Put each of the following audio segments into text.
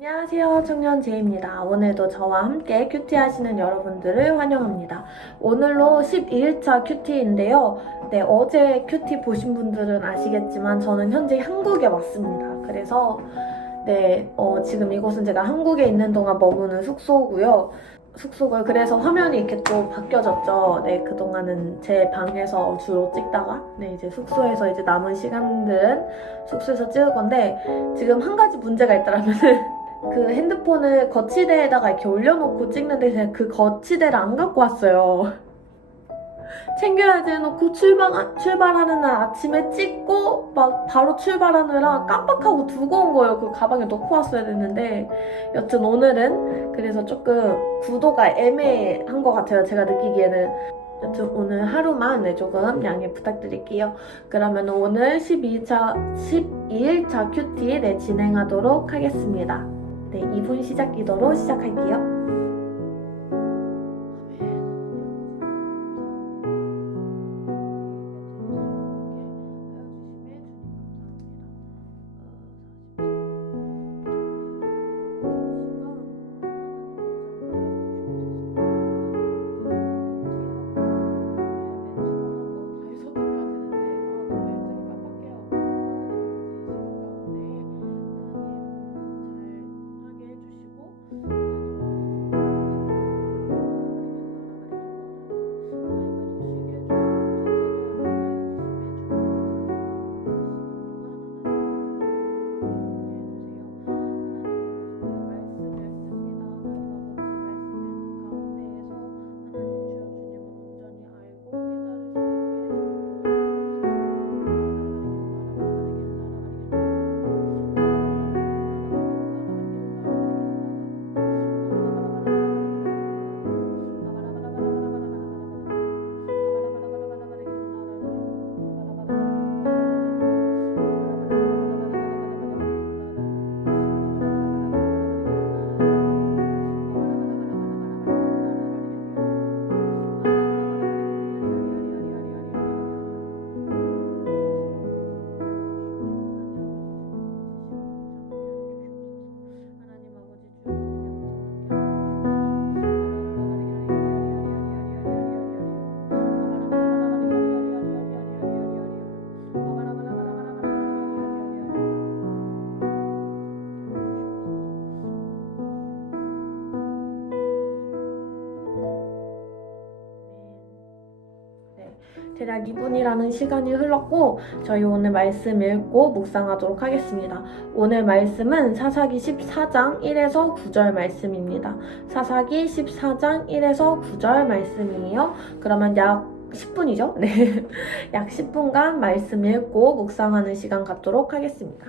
안녕하세요. 청년 제이입니다. 오늘도 저와 함께 큐티 하시는 여러분들을 환영합니다. 오늘로 12일차 큐티인데요. 네, 어제 큐티 보신 분들은 아시겠지만 저는 현재 한국에 왔습니다. 그래서 네, 어, 지금 이곳은 제가 한국에 있는 동안 머무는 숙소고요. 숙소고요. 그래서 화면이 이렇게 또 바뀌어졌죠. 네, 그동안은 제 방에서 주로 찍다가 네, 이제 숙소에서 이제 남은 시간들은 숙소에서 찍을 건데 지금 한 가지 문제가 있더라면은 그 핸드폰을 거치대에다가 이렇게 올려놓고 찍는데 제가 그 거치대를 안 갖고 왔어요. 챙겨야지 해놓고 출발, 출발하는 날 아침에 찍고 막 바로 출발하느라 깜빡하고 두고 온 거예요. 그 가방에 넣고 왔어야 됐는데 여튼 오늘은 그래서 조금 구도가 애매한 것 같아요. 제가 느끼기에는. 여튼 오늘 하루만 네, 조금 양해 부탁드릴게요. 그러면 오늘 12차, 12일차 큐티 네, 진행하도록 하겠습니다. 네, 2분 시작 기도로 시작할게요. 대략 2분이라는 시간이 흘렀고 저희 오늘 말씀 읽고 묵상하도록 하겠습니다. 오늘 말씀은 사사기 14장 1에서 9절 말씀입니다. 사사기 14장 1에서 9절 말씀이에요. 그러면 약 10분이죠? 네. 약 10분간 말씀 읽고 묵상하는 시간 갖도록 하겠습니다.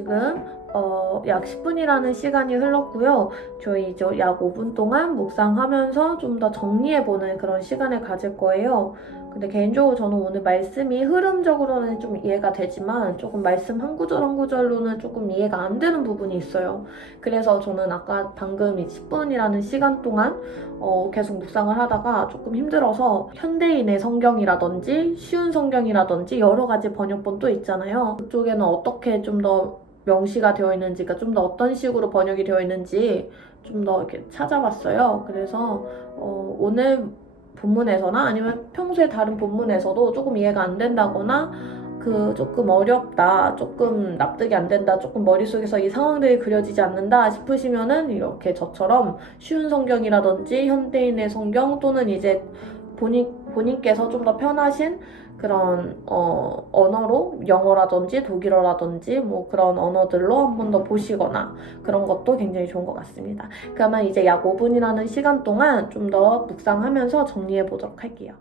지금 어, 약 10분이라는 시간이 흘렀고요. 저희 이제 약 5분 동안 묵상하면서 좀 더 정리해보는 그런 시간을 가질 거예요. 근데 개인적으로 저는 오늘 말씀이 흐름적으로는 좀 이해가 되지만 조금 말씀 한 구절 한 구절로는 조금 이해가 안 되는 부분이 있어요. 그래서 저는 아까 방금 이 10분이라는 시간 동안 어, 계속 묵상을 하다가 조금 힘들어서 현대인의 성경이라든지 쉬운 성경이라든지 여러 가지 번역본도 있잖아요. 그쪽에는 어떻게 좀더 명시가 되어 있는지, 그러니까 좀더 어떤 식으로 번역이 되어 있는지 좀 더 이렇게 찾아봤어요. 그래서 어, 오늘 본문에서나 아니면 평소에 다른 본문에서도 조금 이해가 안 된다거나 그 조금 어렵다, 조금 납득이 안 된다, 조금 머릿속에서 이 상황들이 그려지지 않는다 싶으시면은 이렇게 저처럼 쉬운 성경이라든지 현대인의 성경 또는 이제 본인, 본인께서 좀 더 편하신 그런 어, 언어로 영어라든지 독일어라든지 뭐 그런 언어들로 한 번 더 보시거나 그런 것도 굉장히 좋은 것 같습니다. 그러면 이제 약 5분이라는 시간 동안 좀 더 묵상하면서 정리해 보도록 할게요.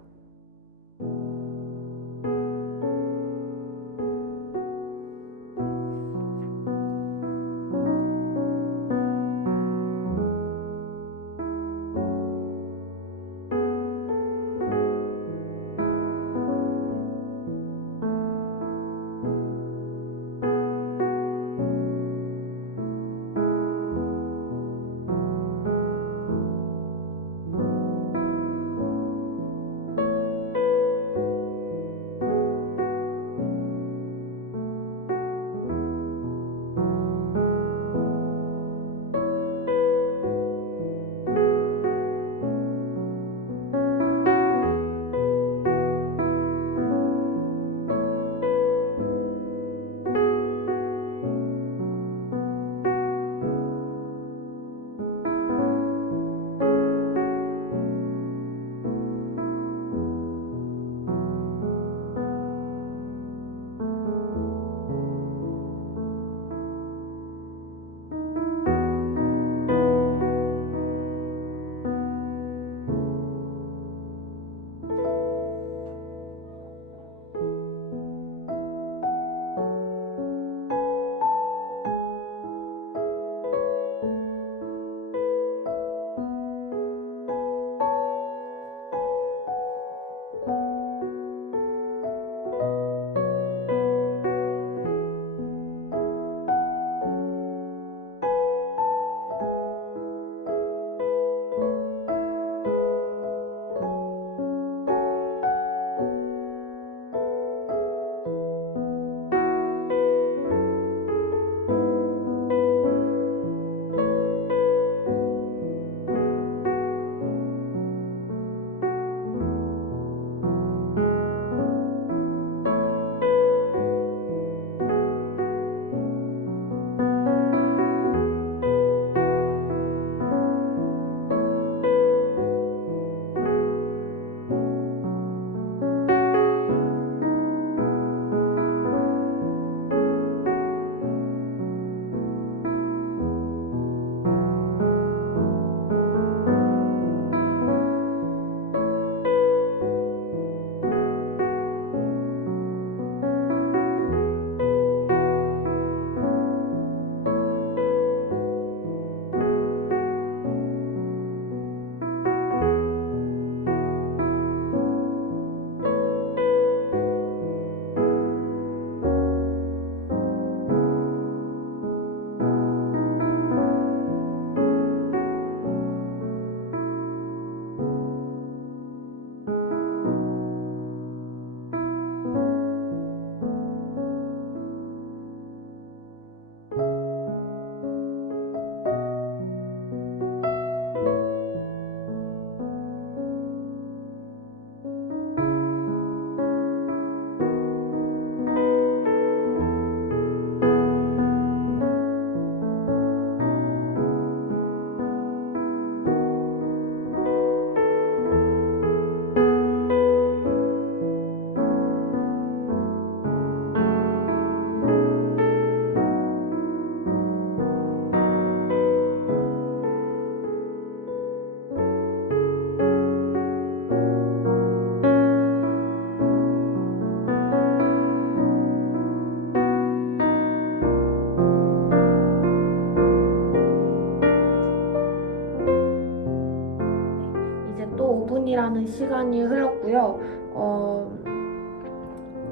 시간이 흘렀고요. 어,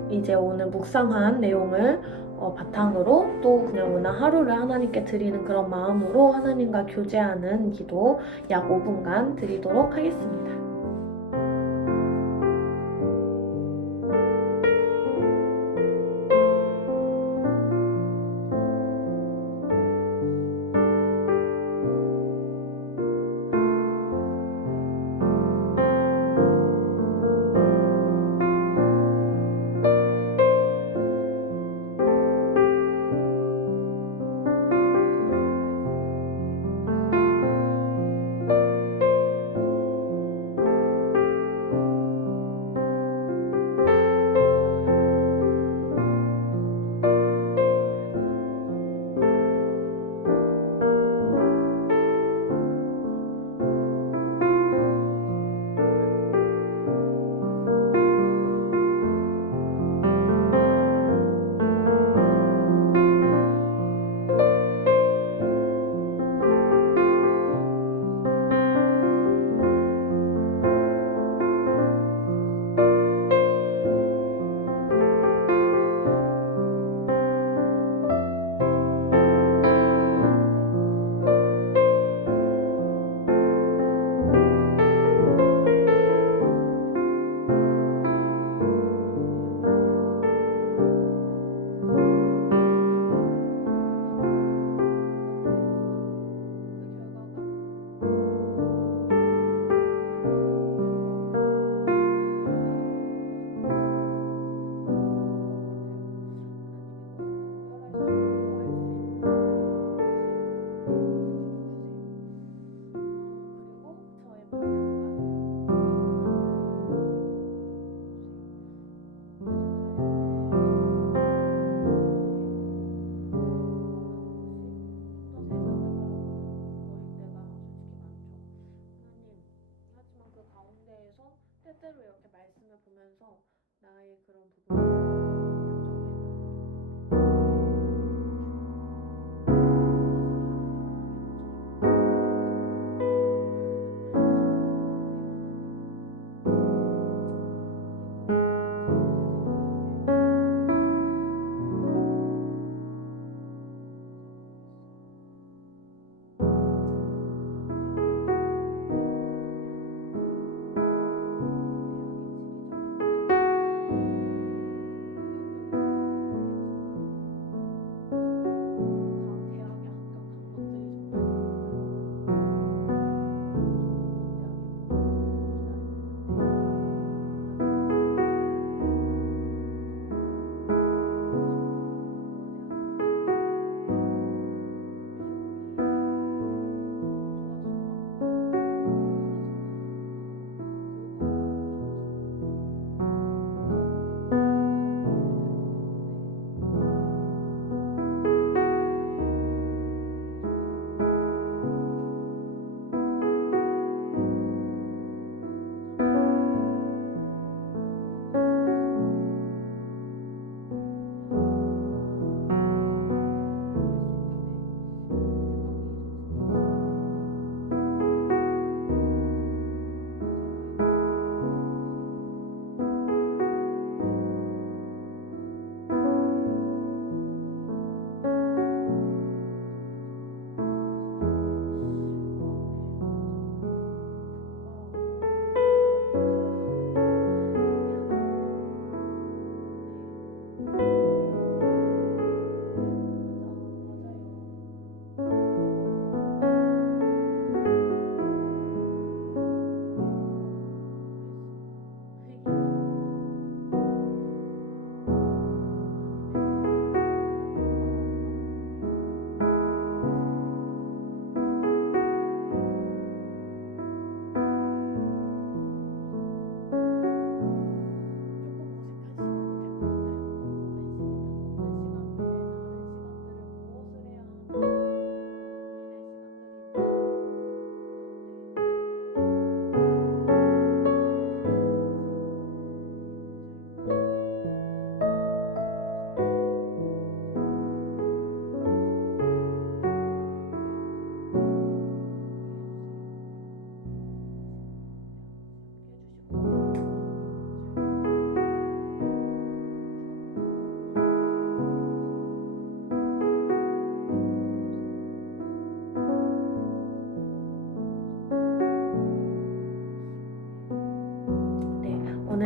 이제 오늘 묵상한 내용을 어, 바탕으로 또 그냥 오늘 하루를 하나님께 드리는 그런 마음으로 하나님과 교제하는 기도 약 5분간 드리도록 하겠습니다.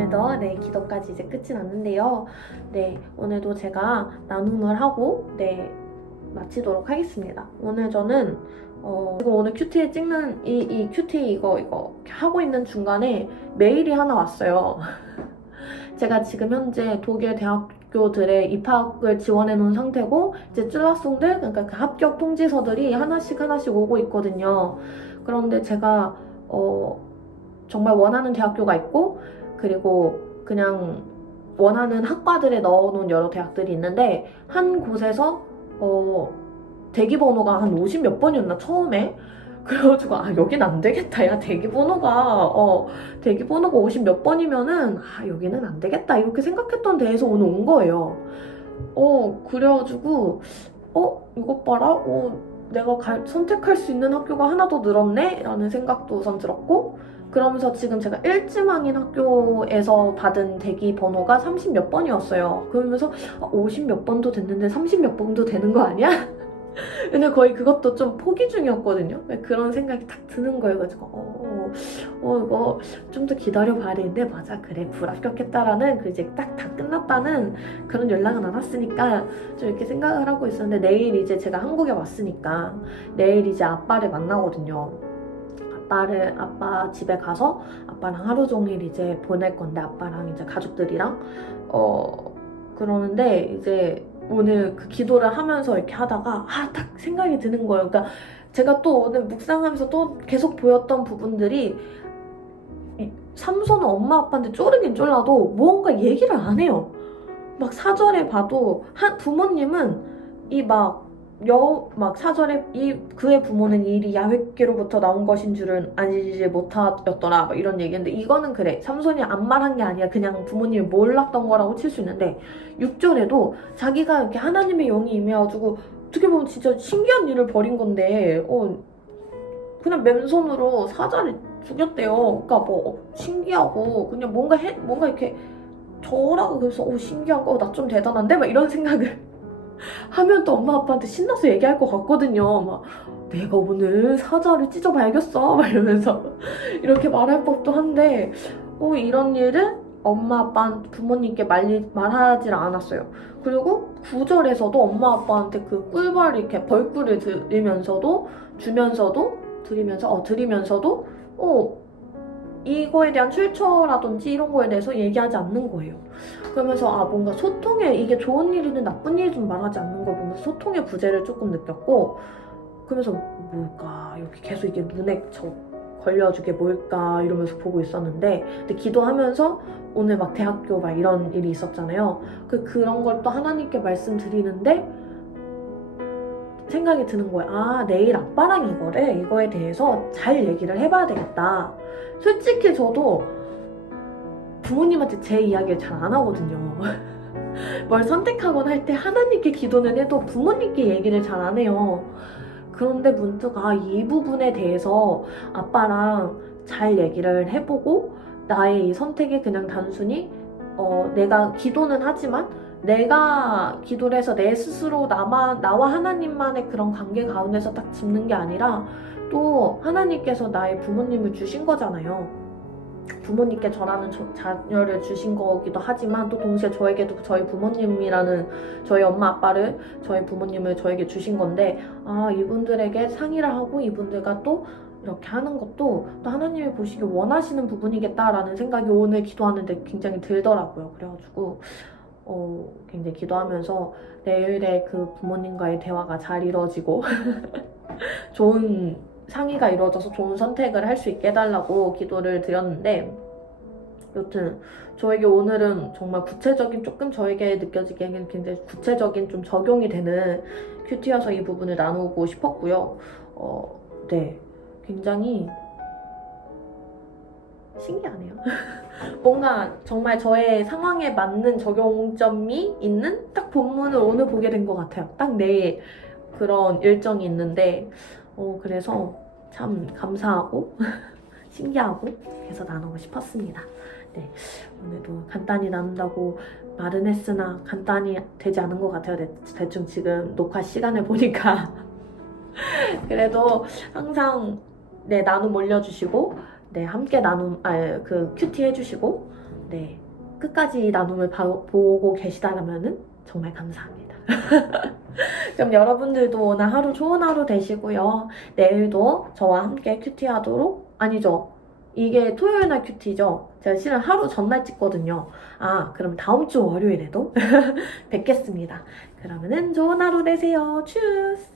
오늘도 네 기도까지 이제 끝이 났는데요. 네 오늘도 제가 나눔을 하고 네 마치도록 하겠습니다. 오늘 저는 어, 오늘 큐티 찍는 이, 이 큐티 이거 이거 하고 있는 중간에 메일이 하나 왔어요. 제가 지금 현재 독일 대학교들의 입학을 지원해 놓은 상태고 이제 쯔라송들 그러니까 그 합격 통지서들이 하나씩 하나씩 오고 있거든요. 그런데 제가 어, 정말 원하는 대학교가 있고 그리고 그냥 원하는 학과들에 넣어놓은 여러 대학들이 있는데 한 곳에서 어, 대기 번호가 한 50 몇 번이었나 처음에? 그래가지고 아 여긴 안 되겠다. 야 대기 번호가 어 대기 번호가 50 몇 번이면은 아 여기는 안 되겠다. 이렇게 생각했던 데에서 오늘 온 거예요. 어 그래가지고 어 이것 봐라. 어 내가 갈- 선택할 수 있는 학교가 하나 더 늘었네? 라는 생각도 우선 들었고 그러면서 지금 제가 일지망인 학교에서 받은 대기 번호가 30 몇 번이었어요 그러면서 50 몇 번도 됐는데 30 몇 번도 되는 거 아니야? 근데 거의 그것도 좀 포기 중이었거든요. 그런 생각이 딱 드는 거예요. 가지고 어, 어 이거 좀 더 기다려 봐야 되는데 맞아 그래 불합격했다라는 그 이제 딱 다 끝났다는 그런 연락은 안 왔으니까 좀 이렇게 생각을 하고 있었는데 내일 이제 제가 한국에 왔으니까 내일 이제 아빠를 만나거든요. 아빠를 아빠 집에 가서 아빠랑 하루 종일 이제 보낼 건데 아빠랑 이제 가족들이랑 어 그러는데 이제 오늘 그 기도를 하면서 이렇게 하다가 아 딱 생각이 드는 거예요. 그러니까 제가 또 오늘 묵상하면서 또 계속 보였던 부분들이 이 삼손은 엄마 아빠한테 쪼르긴 쫄라도 뭔가 얘기를 안 해요. 막 사절에 봐도 한 부모님은 이 막 여 막 사절에 이 그의 부모는 이 일이 야훼께로부터 나온 것인 줄은 알지 못하였더라. 막 이런 얘기인데 이거는 그래. 삼손이 안 말한 게 아니야. 그냥 부모님이 몰랐던 거라고 칠 수 있는데 6절에도 자기가 이렇게 하나님의 영이 임해가지고 어떻게 보면 진짜 신기한 일을 벌인 건데 어 그냥 맨손으로 사자를 죽였대요. 그러니까 뭐 신기하고 그냥 뭔가 해 뭔가 이렇게 저라고 그래서 어 신기하고 나좀 대단한데? 막 이런 생각을 하면 또 엄마 아빠한테 신나서 얘기할 것 같거든요. 막 내가 오늘 사자를 찢어 발겼어 막 이러면서 이렇게 말할 법도 한데 어 이런 일을 엄마 아빠 부모님께 말리, 말하지 않았어요. 그리고 구절에서도 엄마 아빠한테 그 꿀벌 이렇게 벌꿀을 드리면서도 주면서도 드리면서 어 드리면서도 어 이거에 대한 출처라든지 이런 거에 대해서 얘기하지 않는 거예요. 그러면서 아 뭔가 소통에 이게 좋은 일이든 나쁜 일이든 말하지 않는 거 보면서 소통의 부재를 조금 느꼈고 그러면서 뭘까 이렇게 계속 이게 눈에 저 걸려주게 뭘까 이러면서 보고 있었는데 근데 기도하면서 오늘 막 대학교 막 이런 일이 있었잖아요. 그 그런 걸 또 하나님께 말씀드리는데 생각이 드는 거예요. 아 내일 아빠랑 이거를 이거에 대해서 잘 얘기를 해봐야 되겠다. 솔직히 저도 부모님한테 제 이야기를 잘 안 하거든요. 뭘 선택하거나 할 때 하나님께 기도는 해도 부모님께 얘기를 잘 안 해요. 그런데 문득 아, 이 부분에 대해서 아빠랑 잘 얘기를 해보고 나의 이 선택이 그냥 단순히 어, 내가 기도는 하지만 내가 기도를 해서 내 스스로 나마, 나와 하나님만의 그런 관계 가운데서 딱 짚는 게 아니라 또 하나님께서 나의 부모님을 주신 거잖아요. 부모님께 저라는 저- 자녀를 주신 거기도 하지만 또 동시에 저에게도 저희 부모님이라는 저희 엄마 아빠를 저희 부모님을 저에게 주신 건데 아 이분들에게 상의를 하고 이분들과 또 이렇게 하는 것도 또 하나님이 보시기 원하시는 부분이겠다라는 생각이 오늘 기도하는데 굉장히 들더라고요. 그래가지고 어, 굉장히 기도하면서 내일의 그 부모님과의 대화가 잘 이루어지고 좋은 상의가 이루어져서 좋은 선택을 할 수 있게 해달라고 기도를 드렸는데 여튼 저에게 오늘은 정말 구체적인 조금 저에게 느껴지기에는 굉장히 구체적인 좀 적용이 되는 큐티여서 이 부분을 나누고 싶었고요. 어, 네. 굉장히 신기하네요. 뭔가 정말 저의 상황에 맞는 적용점이 있는 딱 본문을 오늘 보게 된 것 같아요. 딱 내일 그런 일정이 있는데, 어, 그래서 참 감사하고 신기하고 해서 나누고 싶었습니다. 네. 오늘도 간단히 나눈다고 말은 했으나 간단히 되지 않은 것 같아요. 대, 대충 지금 녹화 시간을 보니까. 그래도 항상 네, 나눔 올려주시고, 네, 함께 나눔, 아, 그 큐티 해주시고, 네, 끝까지 이 나눔을 봐- 보고 계시다면 정말 감사합니다. 그럼 여러분들도 오늘 하루 좋은 하루 되시고요. 내일도 저와 함께 큐티 하도록 아니죠. 이게 토요일 날 큐티죠. 제가 실은 하루 전날 찍거든요. 아, 그럼 다음 주 월요일에도 뵙겠습니다. 그러면은 좋은 하루 되세요. 추스!